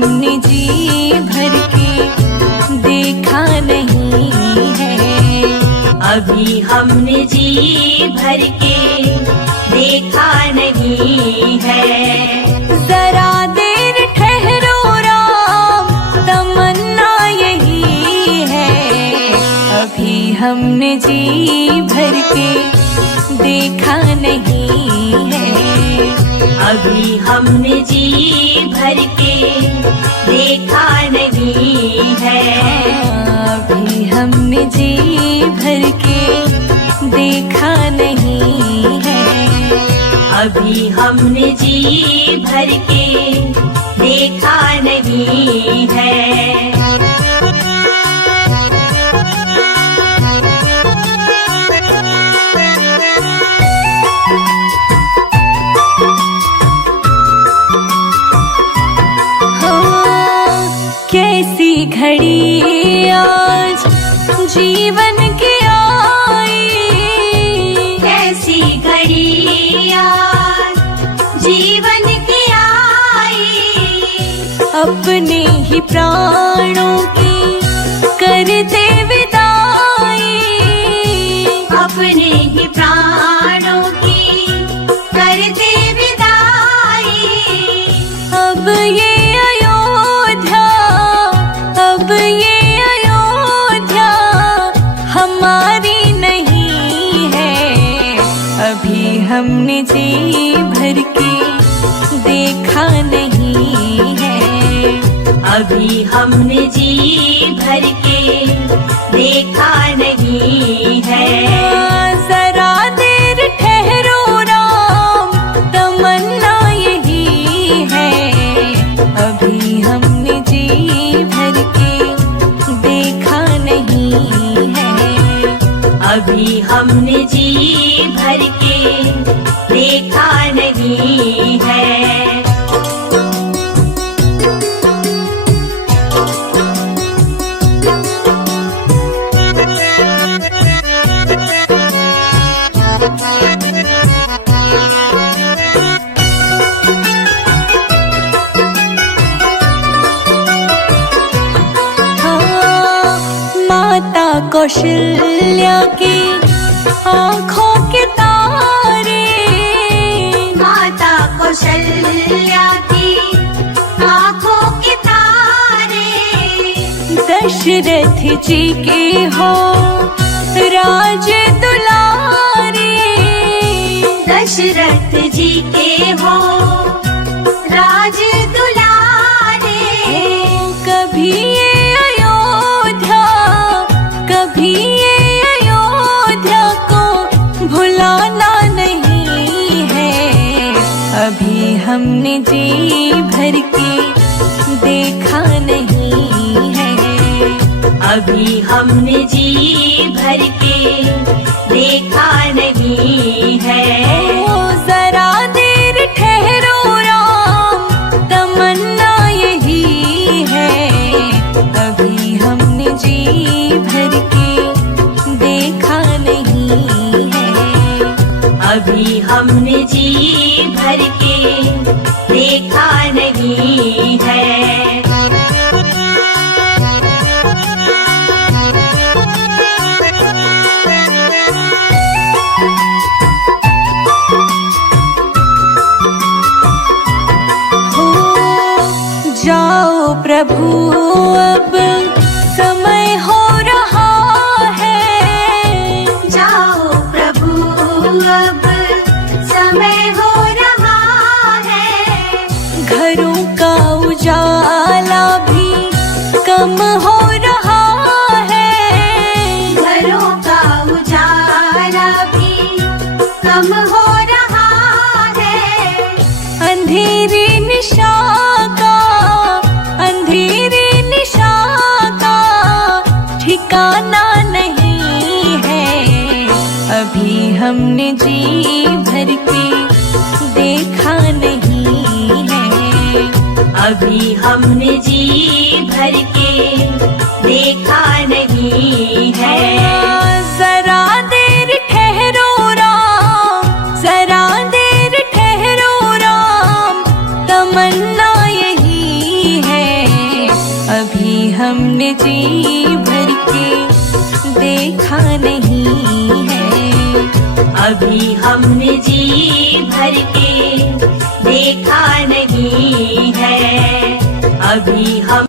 हमने जी भर के देखा नहीं है। अभी हमने जी भर के देखा नहीं है। जरा देर ठहरो राम, तमन्ना यही है। अभी हमने जी भर के देखा नहीं है। अभी हमने जी भर के देखा नहीं है। अभी हमने जी भर के देखा नहीं है। अभी हमने जी भर के देखा नहीं है। कैसी घड़ी आज जीवन की आई, कैसी घड़ी आज जीवन की आई। अपने ही प्राणों की करते विदाई, अपने ही प्राणों की करते विदाई। अब ये हमारी नहीं है। अभी हमने जी भर के देखा नहीं है। अभी हमने जी भर के देखा नहीं है। जरा देर ठहरो राम, तमन्ना यही है। अभी हमने जी भर के देखा नहीं है। अभी हमने जी भर के देखा नहीं है। माता कौशल्या की आँखों के तारे, माता कौशल्या की आँखों के तारे। दशरथ जी के हो राज दुलारे, दशरथ जी के हो राज दुलारे। कभी ये अयोध्या, कभी ये अयोध्या को भुलाना नहीं है। अभी हमने जी भर के देखा नहीं है। अभी हमने जी भर के देखा नहीं है। जरा देर ठहरो राम, तमन्ना यही है। अभी हमने जी भर के देखा नहीं है। अभी हमने जी भर के देखा नहीं है। जाओ प्रभु अब समय हो रहा है। जाओ प्रभु अब समय हो रहा है। घरों का उजाला भी कम हो रहा है। घरों का उजाला भी कम हो रहा है। अंधेरी निशा का, अंधेरी निशा का ठिकाना नहीं है। अभी हमने जी भर के देखा नहीं है। अभी हमने जी भर के देखा नहीं है। जरा देर ठहरो राम, जरा देर ठहरो राम, तमन्ना यही है। हमने जी भर के देखा नहीं है। अभी हमने जी भर के देखा नहीं है। अभी हम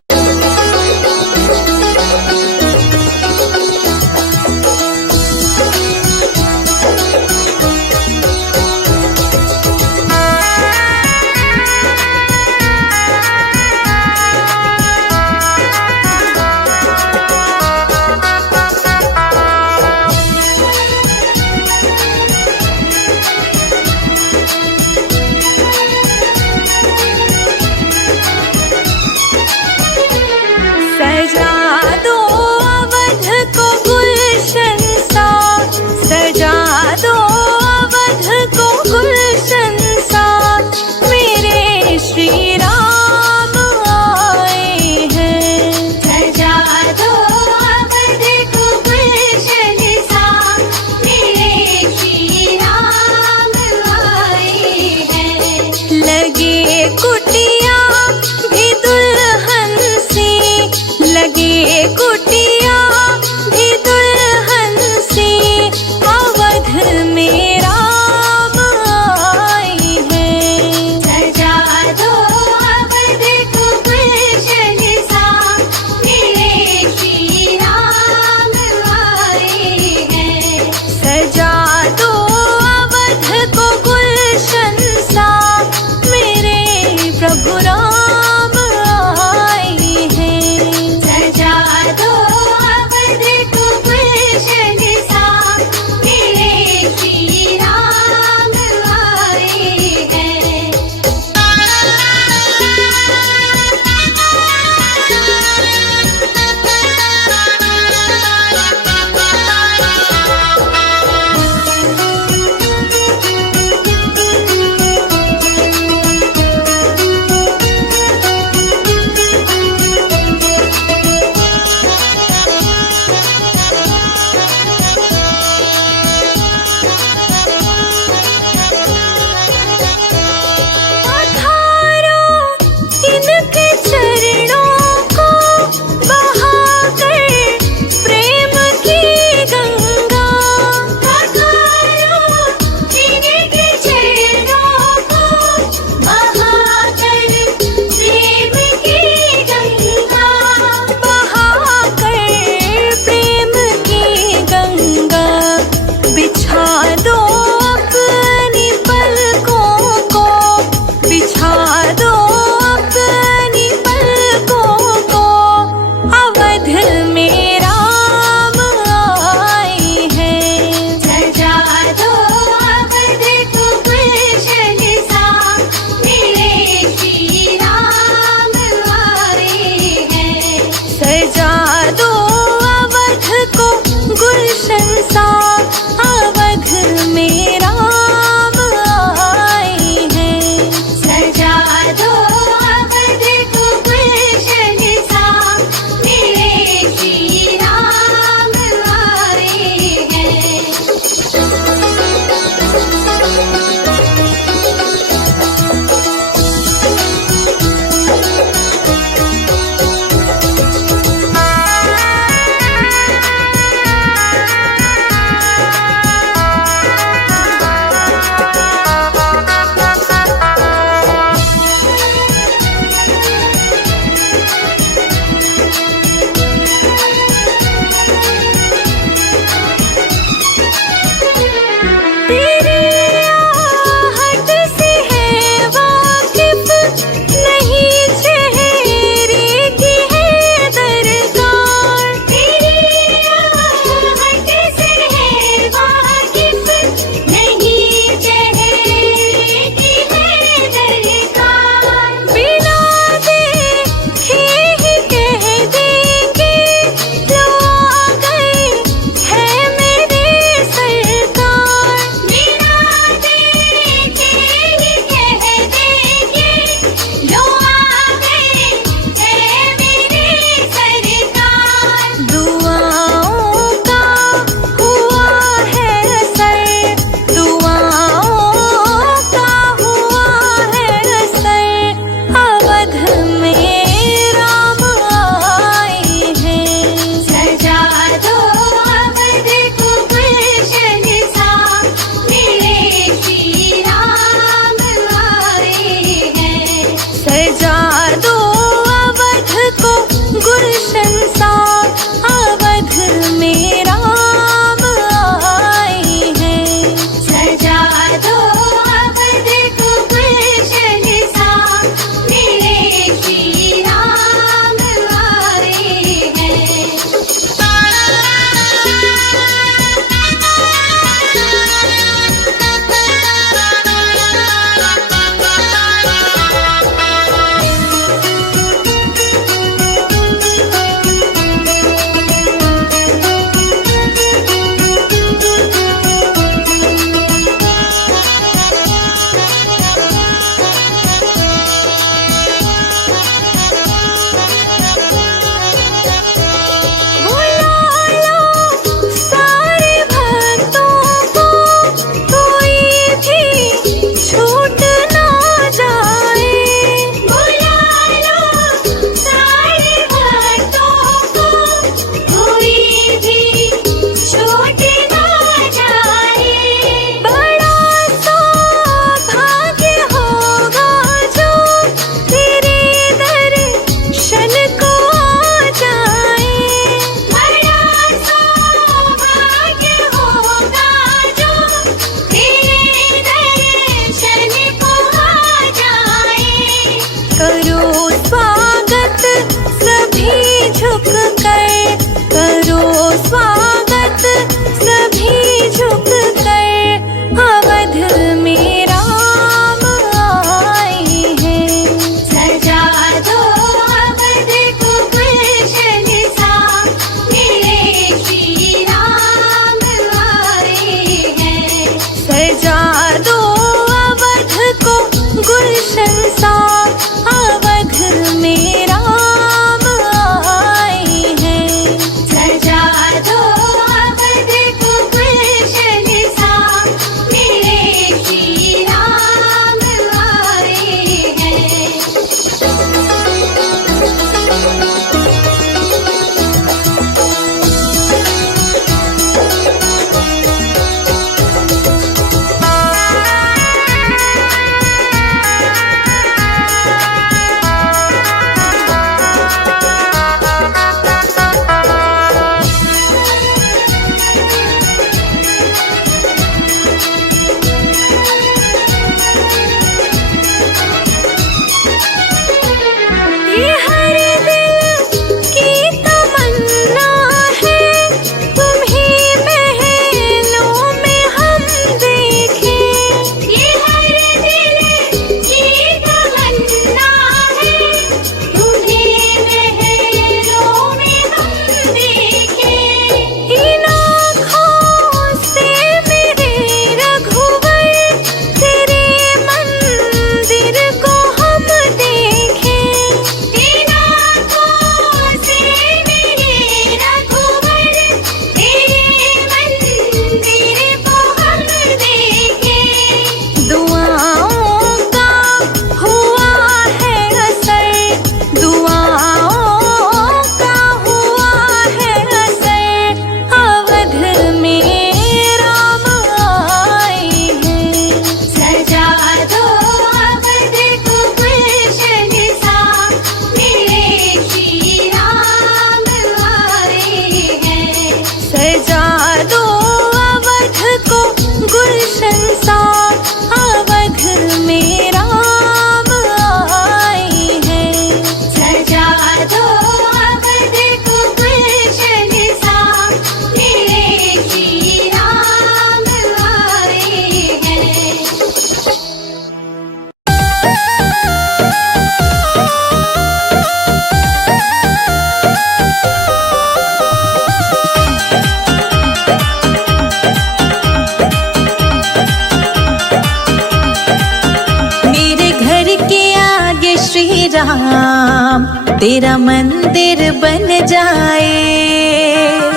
तेरा मंदिर बन जाए।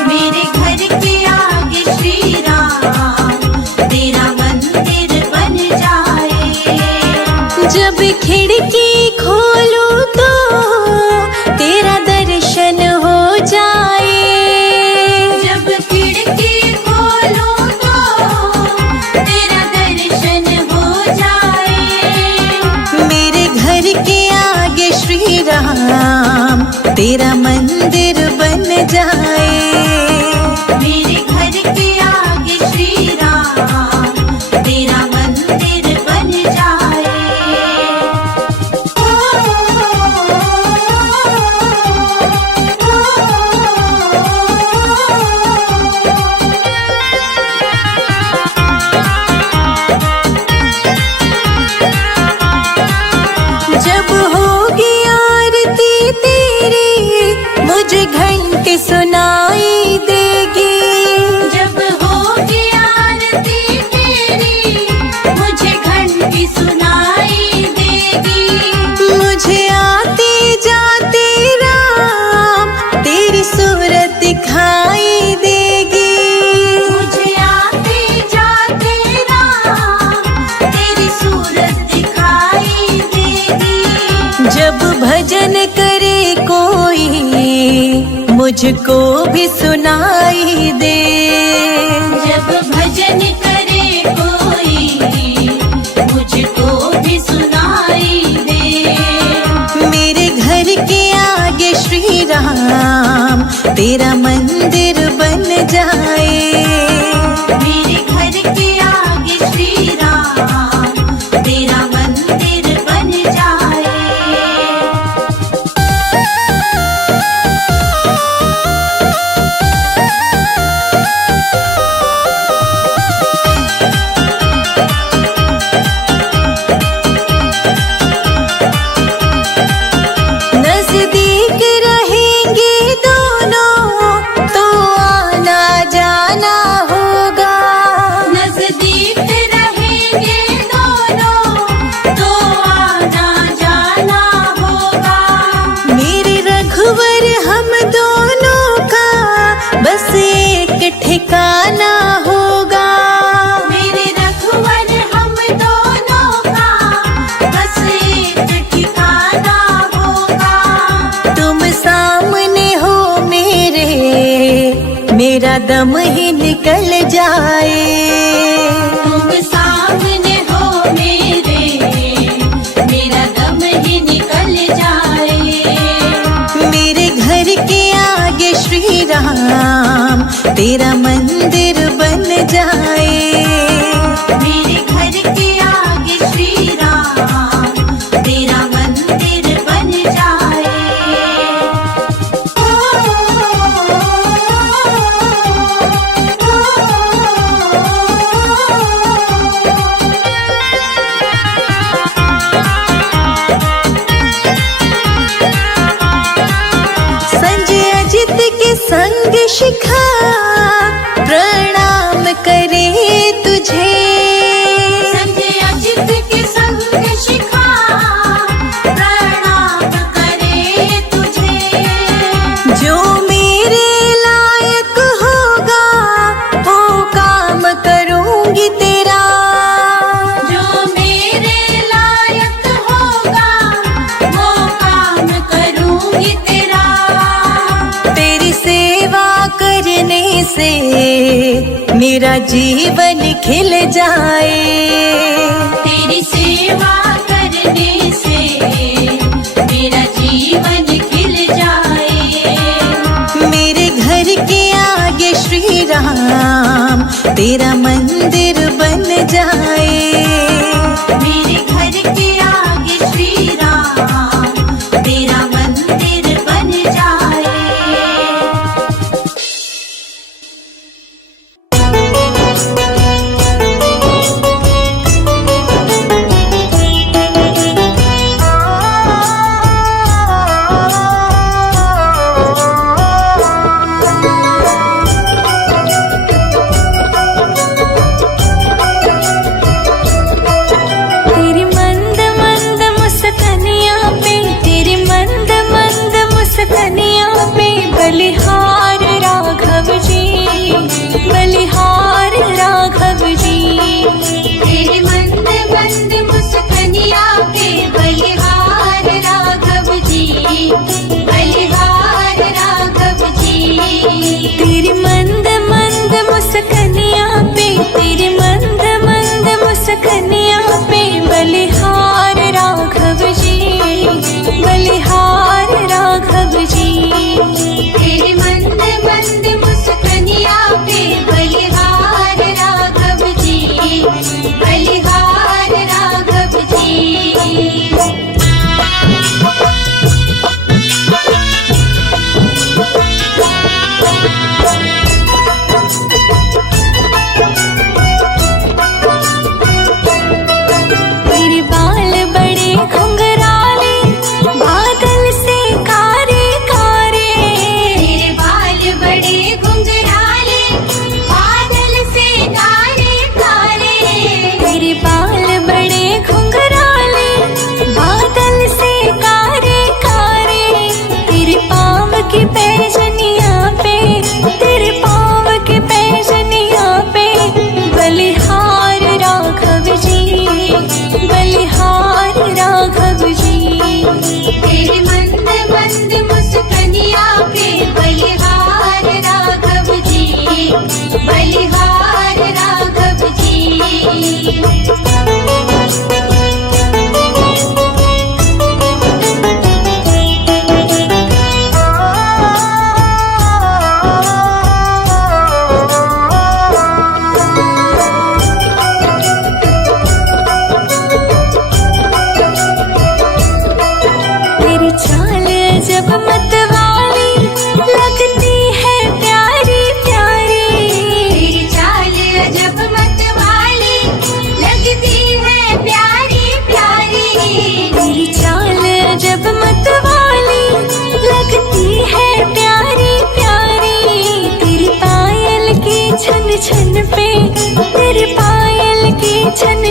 मेरे घर के आगे श्री राम तेरा मंदिर बन जाए। जब खिड़की खोलूं तो तेरा दर्शन हो जाए। जब खिड़की खोलूं तो तेरा दर्शन हो जाए। मेरे घर के आगे श्री राम तेरा मंदिर बन जाए। मेरे घर के आगे श्री राम तेरा मंदिर बन जाए। जब होगी आरती तेरी मुझे घंटी सुनाई देगी। जब होगी आरती तेरी मुझे घंटी सुनाई देगी। मुझे आते जाते राम तेरी सूरत दिखाई देगी। मुझे आते जाते राम तेरी सूरत दिखाई देगी। जब भजन करे कोई मुझको भी सुनाई दे। जब भजन करे कोई मुझको भी सुनाई दे। मेरे घर के आगे श्री राम तेरा मंदिर बन जाए। मेरे घर के आगे श्री राम तेरा मंदिर बन जाए। नजदीक रहेंगे दोनों तो आना जाना होगा। नजदीक रहेंगे दोनों तो आना जाना होगा। मेरे रघुवर हम दोनों का बस एक ठिकाना होगा। मेरे रघुवर हम दोनों का बस एक ठिकाना होगा। तुम सामने हो मेरा दम ही निकल जाए। तुम सामने हो मेरा दम ही निकल जाए। मेरे घर के आगे श्री राम तेरा मंदिर बन जाए। मेरे घर के आगे श्री राम तेरा मंदिर बन जाए। संजय अजित के संग शिखा प्रणाम करे तुझे। संजय अजित के संग शिखा प्रणाम करे तुझे। जो मेरे लायक होगा वो काम करूंगी तेरा। जो मेरे लायक होगा वो काम करूंगी तेरा। तेरी सेवा करने से मेरा जीवन खिल जाए। तेरी सेवा करने से मेरा जीवन खिल जाए। मेरे घर के आगे श्री राम तेरा मंदिर बन जाए। मेरे घर के आगे श्री राम तेरा मंदिर बन जाए।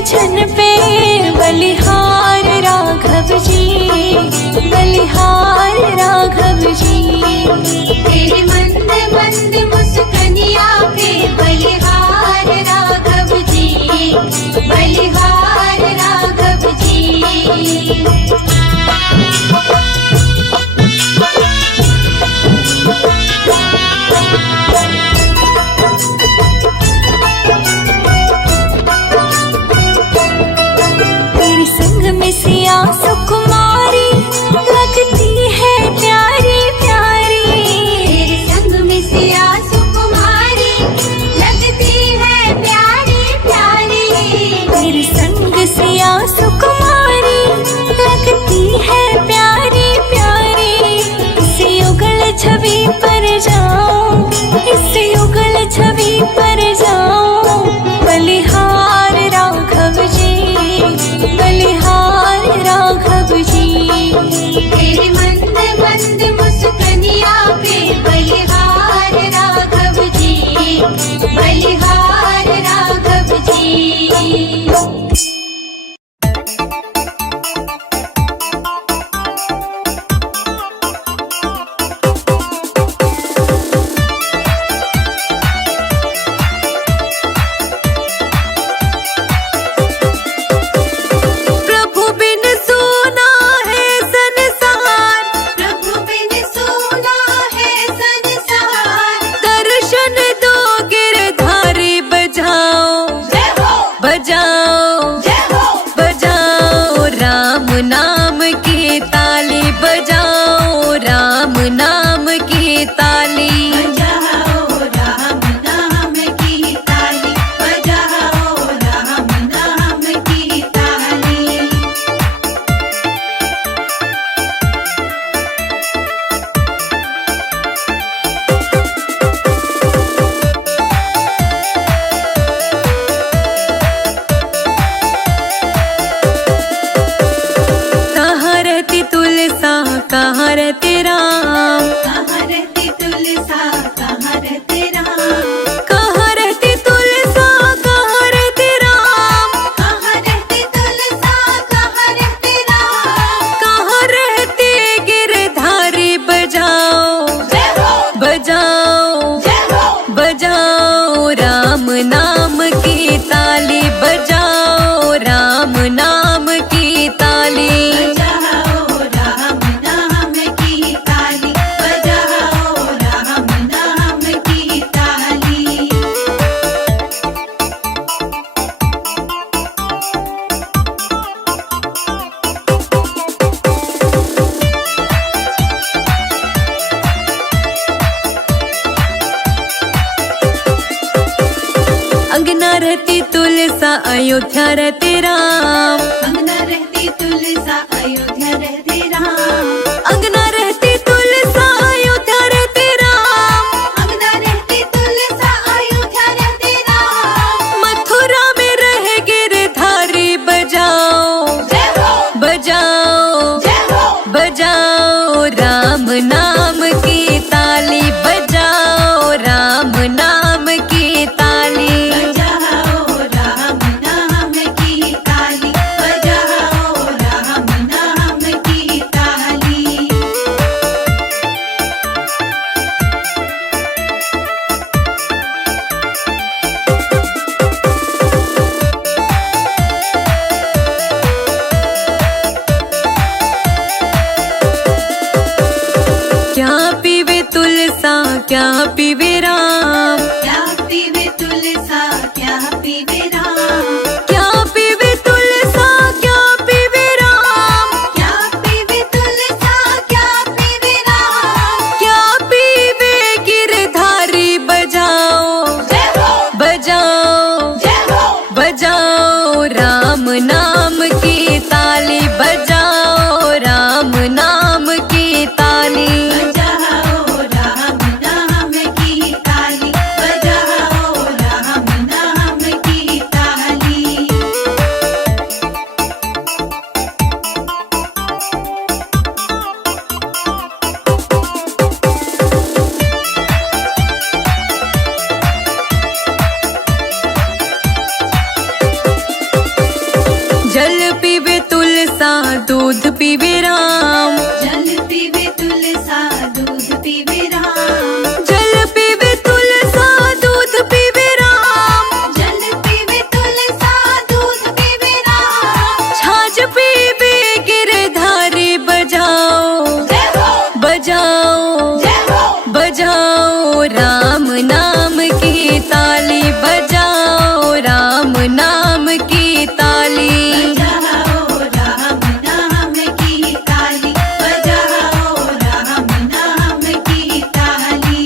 छन पे बलिहार राघव जी, बलिहार राघव जी। तेरे मंद मंद मुस्कनिया पे बलिहार राघव जी, बलिहार राघव जी। तेरे संग में सिया सुकुमारी लगती है प्यारी प्यारी। तेरे संग में सिया सुकुमारी लगती है प्यारी प्यारी। तेरे संग सिया सुकुमारी लगती है प्यारी प्यारी। इस युगल छवि पर जाऊं, इस युगल छवि पर जाऊं, बलिहार राघव जी, बलिहार राघव जी। तेरे मंद मंद मुस्कनिया पे बलिहार राघव जी, बलिहार राघव जी। प्रभु बिन सोना है संसार, प्रभु बिन सोना है संसार। दर्शन दो गिरधारी बजाओ, जय हो, बजाओ, जय हो। बजाओ राम नाम की ताली, बजाओ राम नाम की ताली। बजाओ राम नाम की ताली, बजाओ राम नाम की ताली। कहाँ रहती तुलसा, कहाँ रहते राम, कहाँ रहती तुलसा, कहाँ रहते राम। कहाँ रहती तुलसा, कहाँ रहते राम, कहाँ रहती तुलसा, कहाँ रहते राम। कहाँ रहते गिरधारी बजाओ, जय हो, बजाओ, जय हो। बजाओ राम नाम की ताली, बजाओ राम नाम की ताली। बजाओ राम नाम की ताली, बजाओ राम नाम की ताली। अंगना रहती तुलसा, अयोध्या रहते राम, अंगना रहती तुलसा, अयोध्या रहते राम। अंगना रहती तुलसा, अयोध्या रहते राम। अंगना रहती तुलसा, अयोध्या रहते राम। मथुरा में रहे गिरधारी बजाओ, जय हो, बजाओ, जय हो। बजाओ राम नाम की ताली, बजाओ राम नाम की ताली। बजाओ राम नाम की ताली, बजाओ राम पीवे तुलसा दूध पीवे राम। जल पीवे तुलसा दूध पीवे राम। जल पीवे तुलसा दूध पीवे राम। जल पीवे तुलसा दूध पीवे राम। छाछ पीवे गिरधारी बजाओ जय हो बजाओ जय हो बजाओ राम नाम की ताली बजाओ राम नाम की ताली। बजाओ राम नाम की ताली। बजाओ राम नाम की ताली।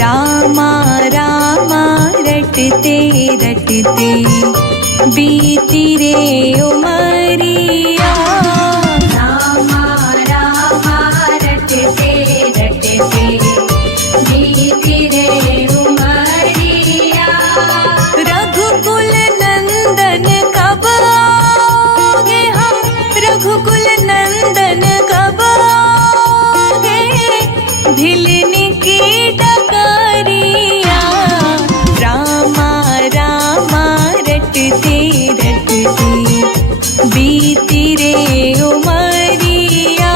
रामा रामा रटते रटते बीती रे उमरिया। रामा रामा रटते रटते बीती रे उमरिया। रघुकुल नंदन कब आओगे हम रघुकुल नंदन कब आओगे भिलने की डगरिया। रामा रामा रटते रटते बीती रे उमरिया।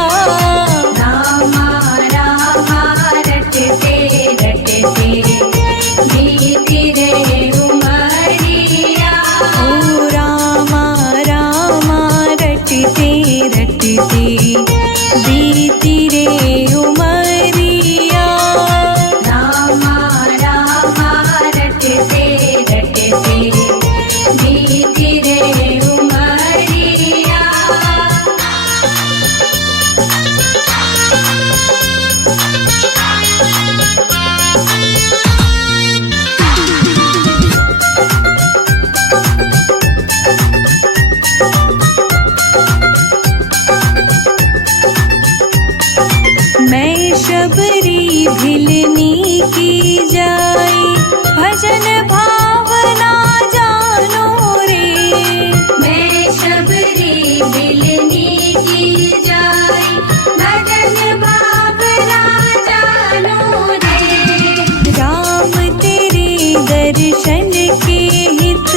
रामा रामा रटते रटते बीती रे उमरिया। ओ रामा रामा रटते रटते बीती रे उमरिया। रामा रामा रटते रटते बीती रे उमरिया। मैं शबरी भिलनी की जाई भजन भावना जानो रे। मैं शबरी भिलनी की जाई भजन भावना जानो रे। राम तेरे दर्शन के हित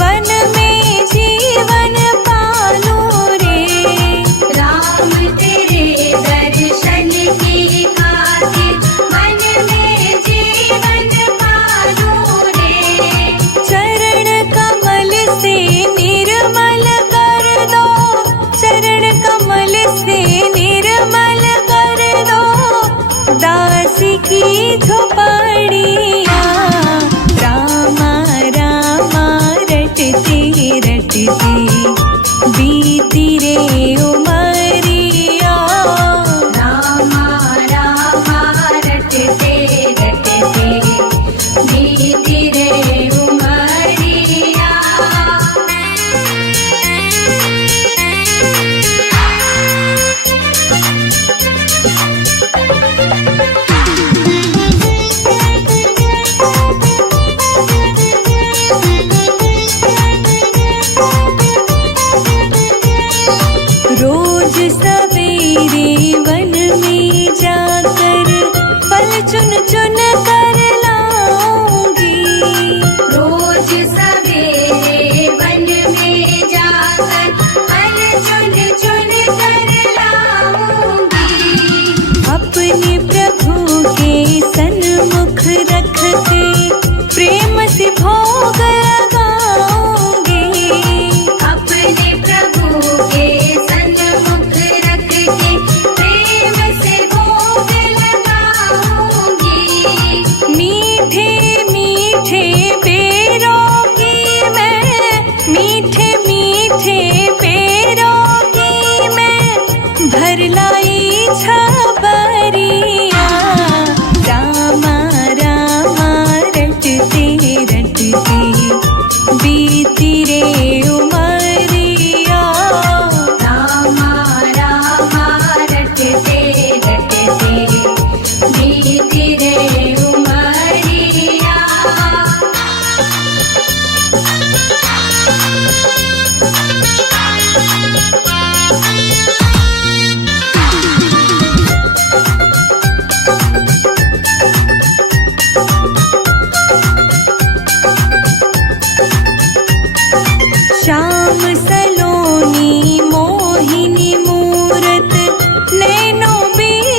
वन में जीवन पालो रे। राम तेरे दर्शन की खातिर मन में जीवन पालो रे। चरण कमल से निर्मल कर दो चरण कमल से निर्मल कर दो दास की झोपड़िया। रामा रामा रटते रटते बीती रे उमरिया। रामा रामा रटते रटते बीती रे उमरिया। रोज सवेरे वन में जाकर फल चुन चुन कर लाऊंगी। रोज सवेरे वन में जाकर फल चुन चुन कर लाऊंगी। अपने प्रभु के सन्मुख रख के प्रेम से भोग लगाऊंगी। अपने प्रभु के सन्मुख रख के प्रेम से भोग लगाऊंगी। मीठे मीठे पेरों की मैं मीठे मीठे पेरों की मैं भर लाई छबरिया। रामा रामा रटते रटते बीती रे उमरिया। रामा रामा रटते रटते बीती रे उमरिया।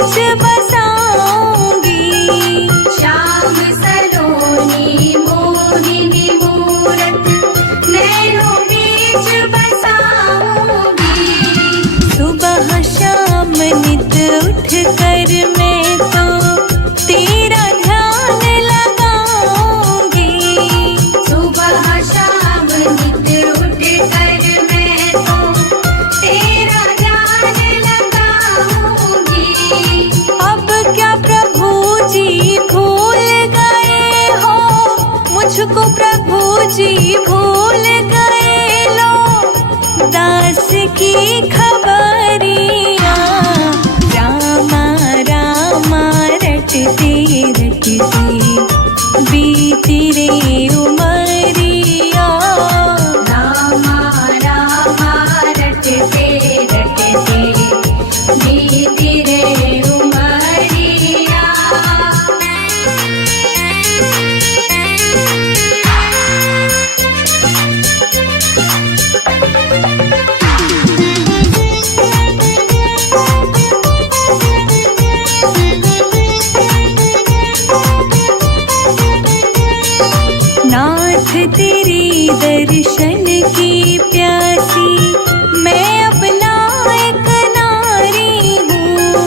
बीच बसाऊंगी। श्याम सलोनी मोहिनी मूरत नैनों बीच बसाऊंगी। सुबह शाम नित उठ कर मैं तो तेरा ध्यान लगाऊंगी। सुबह शाम नित उठ कर मैं तो तेरा ध्यान लगाऊंगी। अब क्या प्रभु जी भूल गए हो मुझको, प्रभु जी भूल गए लो दास की खबरियाँ। रामा रामा रटते रटते बीती रे उमरिया। रामा रामा रटते रटते बीती रे उमरिया। नाथ तेरे दर्शन की प्यासी मैं अपना एक नारी हूँ।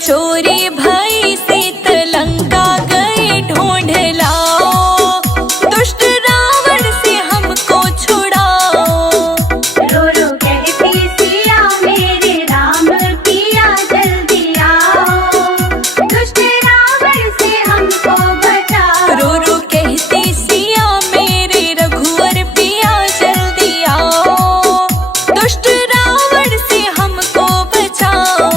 चोरी भई सीत लंका गई ढूंढ लाओ, दुष्ट रावण से हमको छुड़ाओ। रो रो कहती सिया मेरे राम पिया जल्दी आओ, दुष्ट रावण से हमको बचाओ। रो रो कहती सिया मेरे रघुवर पिया जल्दी आओ, दुष्ट रावण से हमको बचाओ।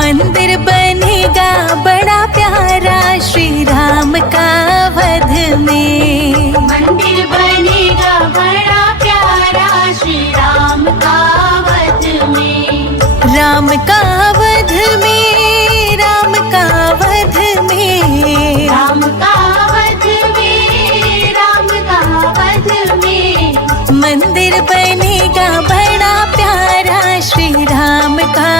मंदिर बनेगा बड़ा प्यारा श्री राम का वध में। मंदिर बनेगा बड़ा प्यारा श्री राम का वध में। राम का वध में, राम का वध में, राम का वध में, राम का वध में। मंदिर बनेगा बड़ा प्यारा श्री राम का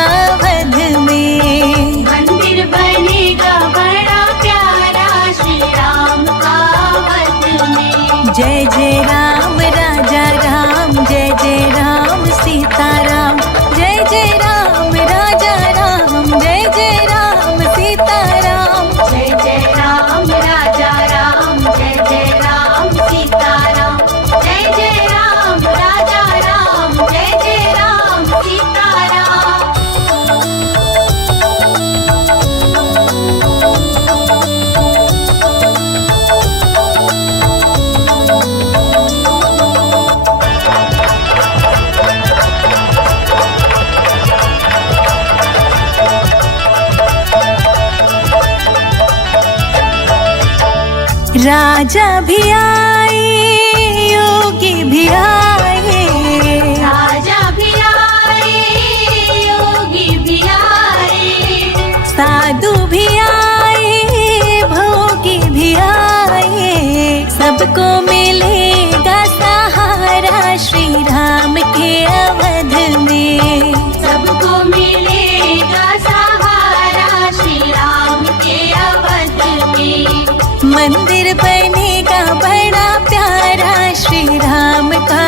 वध में। मंदिर बनेगा बड़ा प्यारा श्री राम का वध में। जय जय राम राजा राम, जय जय राम सीता राम, जय जय राम राजा राम, जय जय राम सीता राम। जय जय राम राजा राम, जय जय राम सीता राम, जय जय राम राजा राम, जय जय राम सीता राम। राजा भी आए, योगी भी आए, राजा भी आए, योगी भी आए, साधु भी आए, भोगी भी आए। सबको मिलेगा सहारा श्री राम के अवध में। सबको मिलेगा सहारा श्री राम के अवध में। मंदिर बनेगा बड़ा प्यारा श्री राम का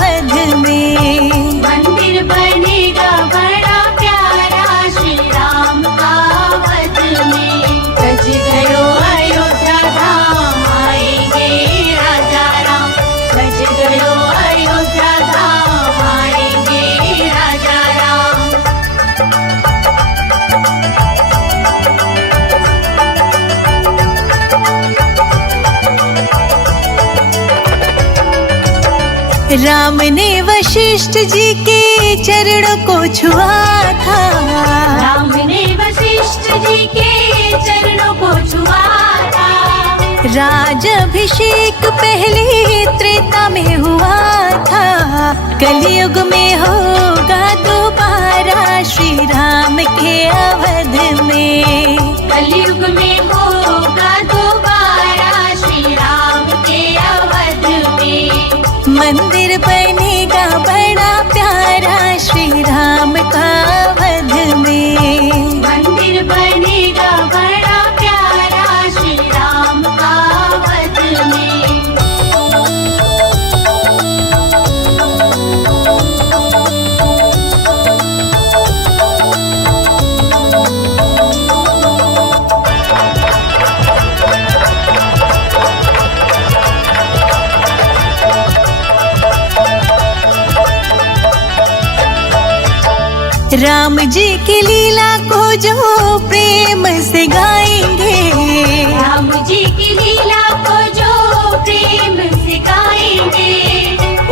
वध में। मंदिर बनेगा बड़ा प्यारा श्री राम का वध में। सज गयो अयोध्या धाम, आएंगे राजा राम। सज गयो अयोध्या धाम, आएंगे राजा राम। राम ने वशिष्ठ जी के चरणों को छुआ था। राम ने वशिष्ठ जी के चरणों को छुआ था। राजाभिषेक पहले त्रेता में हुआ था। कलयुग में होगा दोबारा श्री राम के अवध में। कलयुग में होगा दोबारा श्री राम के अवध में। मंदिर बनेगा बड़ा प्यारा श्री राम का वध में। मंदिर बनेगा बड़ा प्यारा श्री राम का वध में। राम जी की लीला को जो प्रेम से गाएंगे, राम जी की लीला को जो प्रेम से गाएंगे,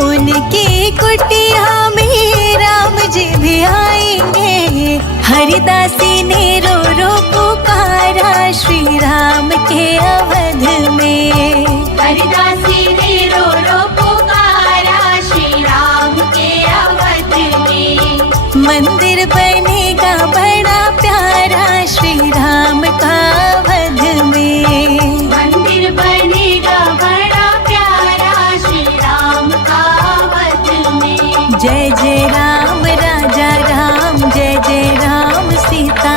उनकी कुटिया में राम जी भी आएंगे। हरिदासी ने रो रो पुकारा श्री राम के अवध में। हरिदासी ने रो रो पुकारा श्री राम के अवध में। मंदिर बनेगा बड़ा प्यारा श्री राम का वध में। मंदिर बनेगा बड़ा प्यारा श्री राम का वध में। जय जय राम राजा राम, जय जय राम सीता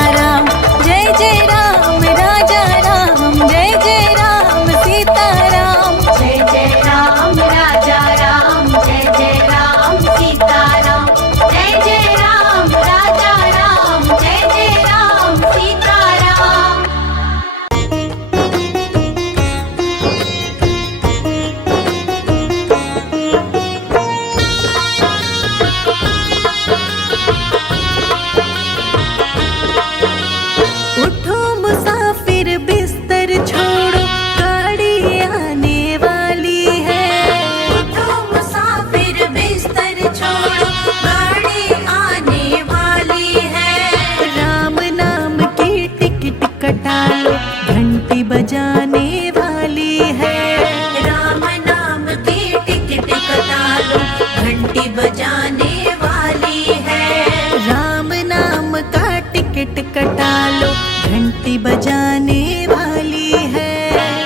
टिकट कटा लो, घंटी बजाने वाली है।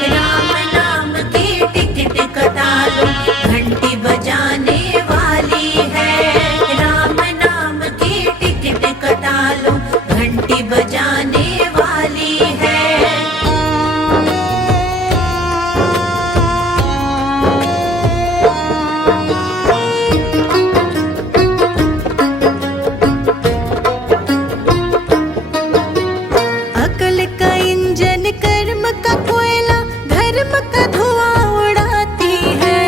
राम नाम की टिकट कटा लो, घंटी बजाने वाली है। राम नाम की टिकट कटा लो, घंटी बजाने वाली है। अकल का इंजन, कर्म का कोयला, धर्म का धुआं उड़ाती है।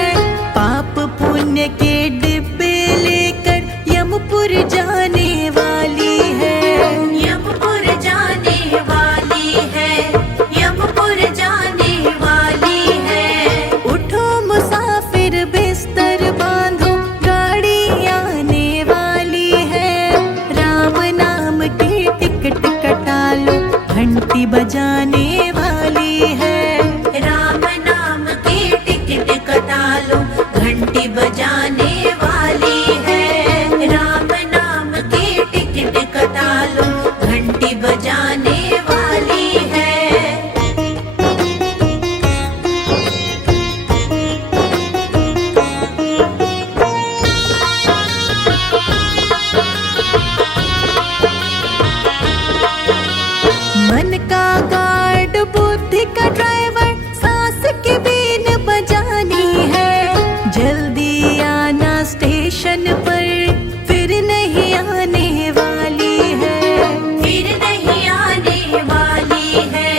पाप पुण्य के डिब्बे लेकर यमपुर जाने वाली है। यमपुर जाने वाली है, यमपुर जाने वाली है। उठो मुसाफिर बिस्तर बांधो, गाड़ी आने वाली है। राम नाम की टिकट कटा लो, घंटी बजाने वाली है। राम नाम की टिकट कटा लो, घंटी बजाने वाली है। राम नाम की टिकट कटा लो, घंटी बजाने वाली है। मन का गार्ड, बुद्धि का ड्राइवर, सांस की बीन बजानी है। जल्दी आना स्टेशन पर, फिर नहीं आने वाली है। फिर नहीं आने वाली है,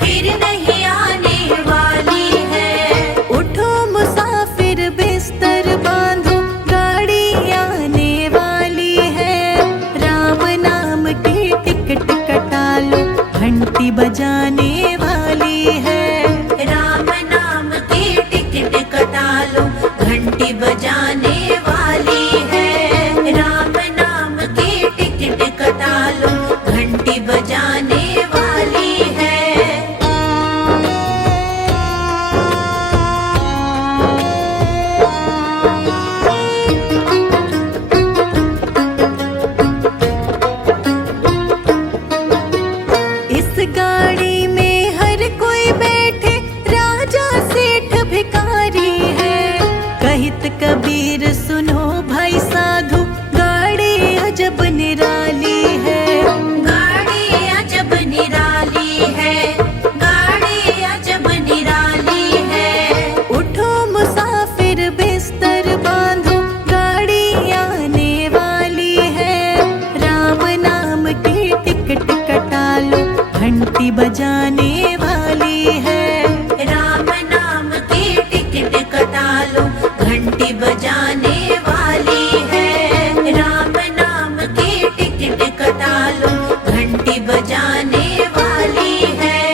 फिर नहीं आने वाली है। उठो मुसाफिर बिस्तर बांधो, गाड़ी आने वाली है। राम नाम की टिकट कटा लो, घंटी बजाने वाली है। राम नाम की टिकट कटा लो, घंटी बजाने वाली है। राम नाम की टिकट कटा लो, घंटी बजाने वाली है। इस गाड़ी में हर कोई बैठे, राजा सेठ भिखारी है। कहित कबीर सुनो भाई साधु, गाड़ी अजब निराली है। गाड़ी अजब निराली है, गाड़ी अजब निराली है। उठो मुसाफिर बिस्तर बांधो, गाड़ी आने वाली है। राम नाम की टिकट कटा लो, घंटी बजाने वाली है। राम नाम की टिकट कटा लो, घंटी बजाने वाली है। राम नाम की टिकट कटा लो, घंटी बजाने वाली है।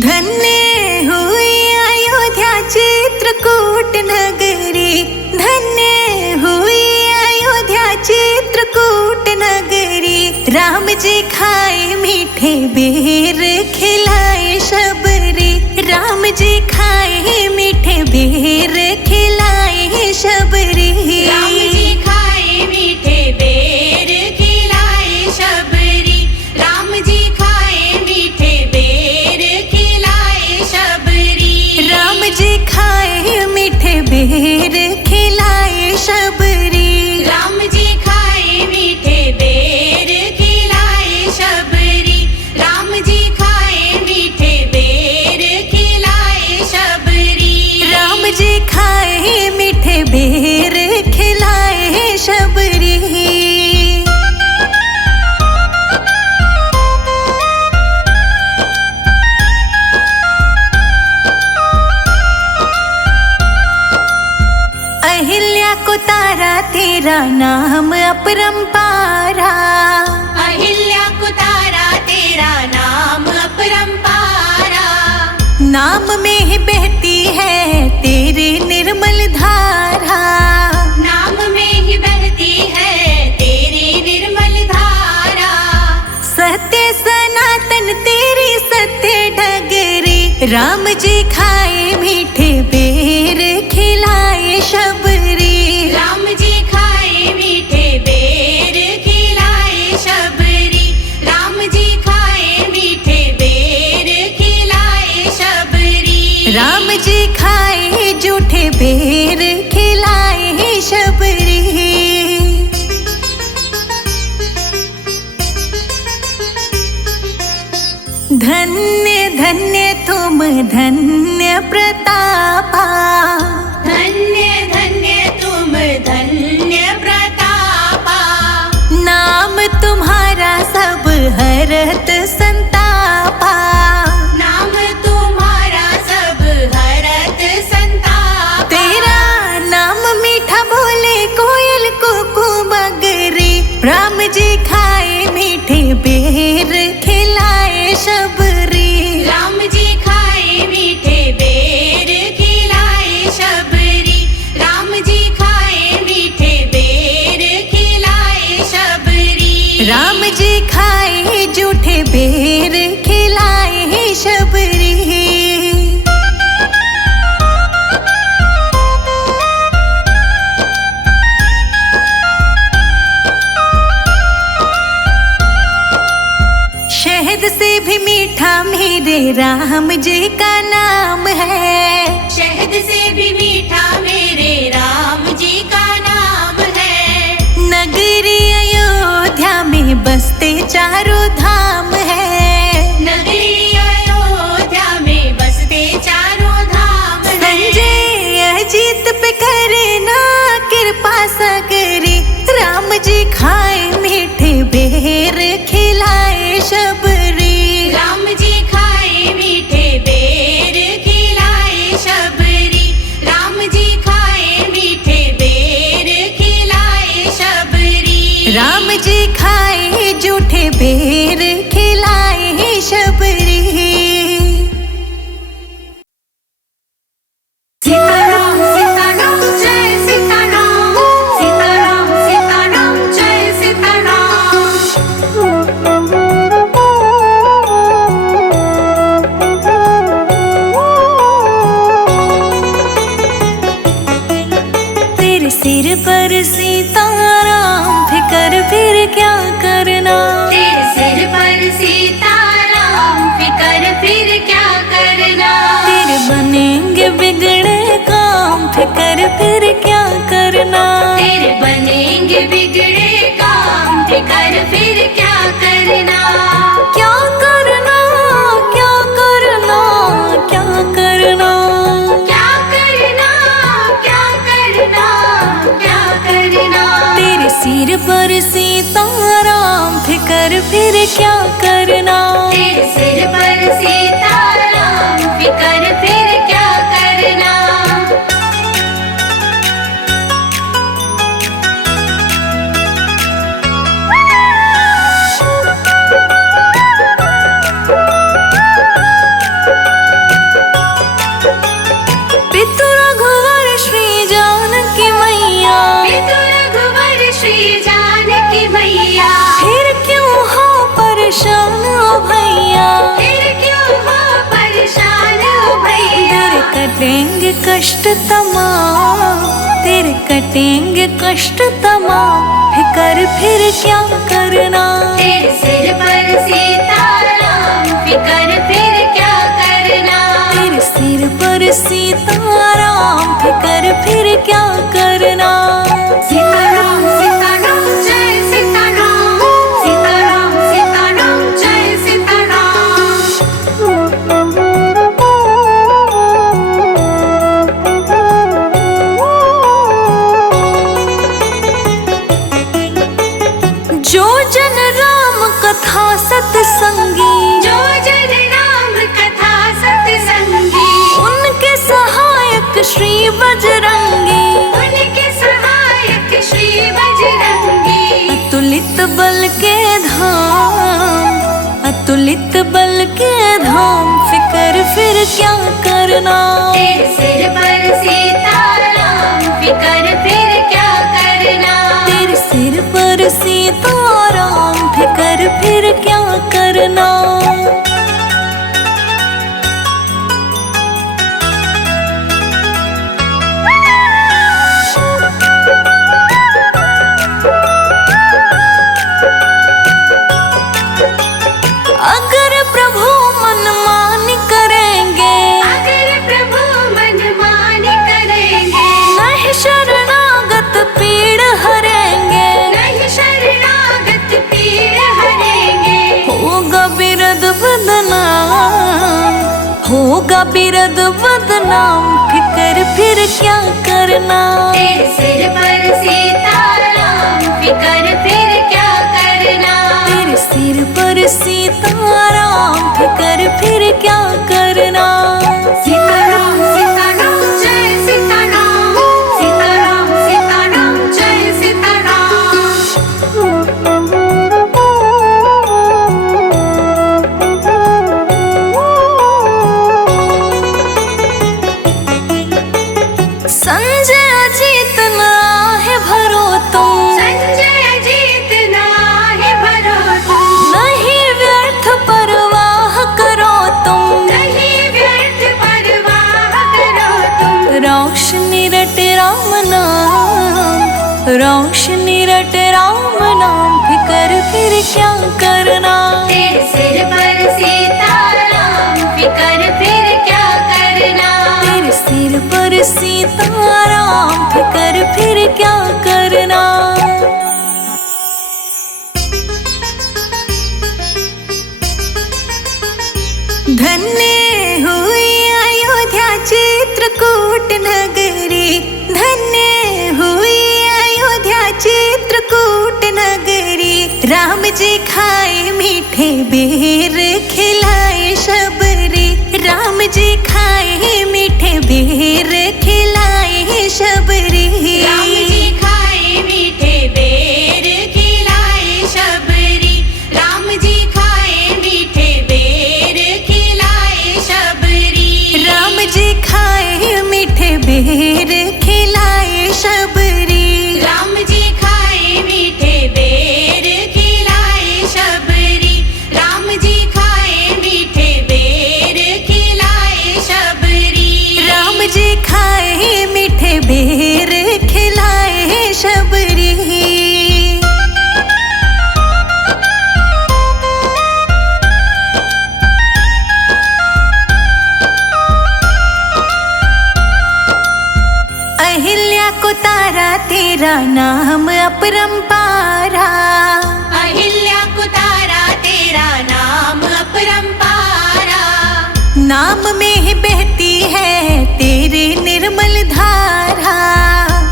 धन्य हुई अयोध्या चित्रकूट नगरी, धन्य हुई अयोध्या चित्रकूट नगरी। राम जी खाए मीठे बेर, खिलाए शबरी। राम जी खाए मीठे बेर, खिलाए शबरी। राम जी खाए मीठे बेर, खिलाए शबरी। राम जी खाए मीठे बेर, खिलाए शबरी। राम जी खाए मीठे बेर, खिलाए शबरी। राम जी खाए मीठे बेर, खिलाए शबरी। राम जी खाए मीठे बेर, खिलाए शबरी। राम जी खाए मीठे बेर, खिलाए शबरी। अहिल्या को तारा, तेरा नाम अपरंपारा। अहिल्या को तारा, तेरा नाम अपरंपारा। नाम में ही बहती है तेरी निर्मल धारा। नाम में ही बहती है तेरी निर्मल धारा। सत्य सनातन तेरी सत्य डगरी। राम जी खाए मीठे बेर, खिलाए शबरी। बेर खिलाए शबरी। धन्य धन्य तुम धन्य प्रतापा, धन्य धन्य तुम धन्य प्रतापा। नाम तुम्हारा सब हरत संतापा। नाम तुम्हारा सब हरत संतापा। तेरा नाम मीठा बोले कोयल कुकू मगरी। राम जी खाए मीठे बेर खिलाए शबरी। राम जी खाए मीठे बेर खिलाए शबरी। राम जी खाए मीठे बेर खिलाए शबरी। राम जी खाए जूठे बेर खिलाए शबरी। शहद से भी मीठा मेरे राम जी का नाम है। शहद से भी मीठा मेरे राम जी का नाम है। नगरी अयोध्या में बसते चारों धाम है। नगरी अयोध्या में बसते चारों धाम है। संजय अजीत पे करना कृपा सगरी। राम जी खाए मीठे बेर खिलाए शबरी। राम जी खाए मीठे बेर खिलाए शबरी। राम जी खाए मीठे बेर खिलाए शबरी। राम जी खाए जूठे बेर खिलाए शबरी। सीताराम सीताराम जय सीताराम। सीताराम सीताराम जय सीताराम। तेरे सिर पर सीताराम फिकर फिर क्या करना। तेरे सिर पर सीताराम फिकर फिर क्या करना। तेरे बनेंगे बिगड़े काम फिकर फिर क्या करना। तेरे बनेंगे बिगड़े काम फिकर फिर क्या करना। क्या करना क्या करना क्या करना। क्या करना क्या करना क्या करना। तेरे सिर पर सीताराम फिकर फिर क्या करना। तेरे सिर पर सीताराम फिकर फिर क्या करना। पितु रघुवर श्री जानकी मैया। पितु रघुवर श्री जानकी मैया। फिर क्यों हो परेशान ओ भैया। फिर क्यों हो परेशान ओ भैया। तेरे कटेंगे कष्ट तमाम। तेरे कटेंगे कष्ट तमाम फिकर फिर क्या करना। तेरे सिर पर सीताराम फिकर फिर क्या करना। तेरे सिर पर सीताराम फिकर फिर क्या करना। सीताराम सीताराम जय सीताराम। सीताराम सीताराम जय सीताराम। जो जन राम कथा सत्संगी। जो जन राम कथा सत्संगी। उनके सहायक श्री बजरंगी। उनके सहायक श्री बजरंगी। अतुलित बल के धाम। अतुलित बल के धाम फिकर फिर क्या करना। तेरे सिर पर सीताराम फिकर फिर क्या करना। तेरे सिर पर सीताराम फिकर फिर क्या करना। अगर प्रभु मनमानी करेंगे। अगर प्रभु मनमानी करेंगे। बिरद बदनाम, फिकर फिर क्या करना। तेरे सिर पर सीताराम, फिकर फिर क्या करना। तेरे सिर पर सीताराम, फिकर फिर क्या करना। सीताराम सीताराम जय सीताराम, सीताराम सीताराम जय सीताराम। संजय जीतना है भरो तुम, संजय जीतना है भरो तुम, नहीं व्यर्थ परवाह करो तुम। नहीं व्यर्थ परवाह करो तुम। रोशनी रट राम नाम, रोशनी रट राम नाम, फिकर फिर क्या करना। तेरे सिर पर सीताराम, फिकर फिर क्या करना। तेरे सिर पर सीताराम, फिकर फिर क्या करना। धन्य हुई अयोध्या चित्रकूट नगरी, धन्य हुई अयोध्या चित्रकूट नगरी। राम जी खाए मीठे बेर, खिलाए शबरी। राम जी खाए मीठे बेर, खिलाए शबरी। राम जी खाए मीठे बेर, खिलाए शबरी। राम जी खाए मीठे बेर, खिलाए शबरी। राम जी खाए मीठे बेर, खिलाए शबरी। राम जी खाए मीठे बेर, खिलाए शबरी। राम जी खाए मीठे बेर, खिलाए शबरी। राम जी खाए मीठे बेर, खिलाए शबरी। अहिल्या को तारा तेरा नाम अपरंपारा, अहिल्या को तारा तेरा नाम अपरंपारा। नाम में ही बहती है तेरी निर्मल धारा।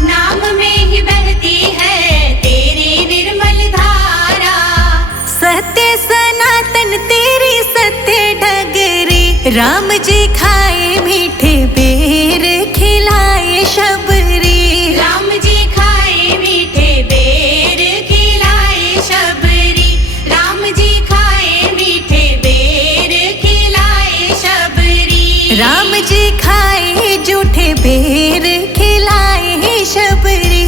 नाम में ही बहती है तेरी निर्मल धारा। सत्य सनातन तेरी सत्य डगरी। राम जी खाए मीठे बेर, खिलाए शबरी। राम जी खाए मीठे बेर, खिलाए शबरी। राम जी खाए मीठे बेर, खिलाए शबरी। राम जी खाए जूठे बेर, खिलाए शबरी।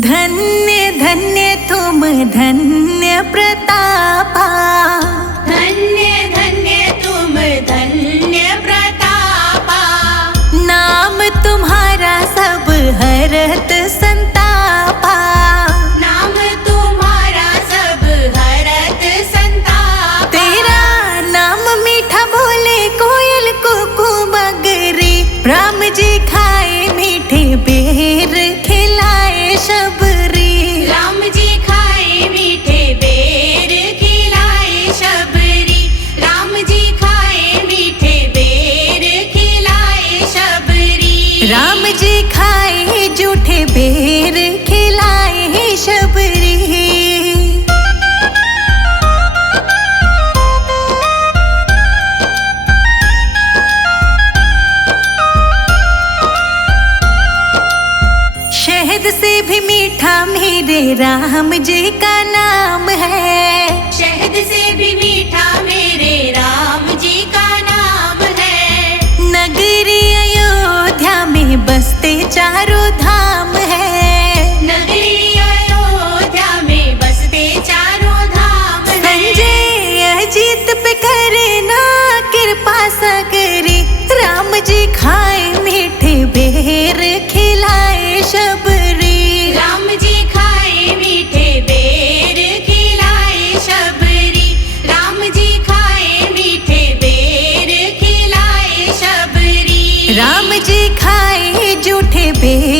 धन्य धन्य तुम धन्य प्रतापा, धन्य धन्य तुम धन्य प्रतापा। नाम तुम्हारा सब हरत संतापा। नाम तुम्हारा सब हरत संतापा। तेरा नाम मीठा बोले कोयल कुकू मगरी। राम जी खाए मीठे बेर, खिलाए शबरी। राम जी खाए मीठे बेर, खिलाए शबरी। राम जी खाए मीठे बेर, खिलाए शबरी। राम जी खाए जूठे बेर, खिलाए शबरी। शहद से भी मीठा मेरे राम जी का नाम है। शहद से भी मीठा मेरे राम जी का नाम है। नगरी अयोध्या में बसते चारों धाम है। नगरी अयोध्या में बसते चारों धाम है। संजय अजीत पे करे ना कृपा सगरी। राम जी खाए मीठे बेर, खिलाए शबरी। राम जी खाए मीठे बेर, खिलाए शबरी। राम जी खाए मीठे बेर, खिलाए शबरी। राम जी खाए जूठे बेर,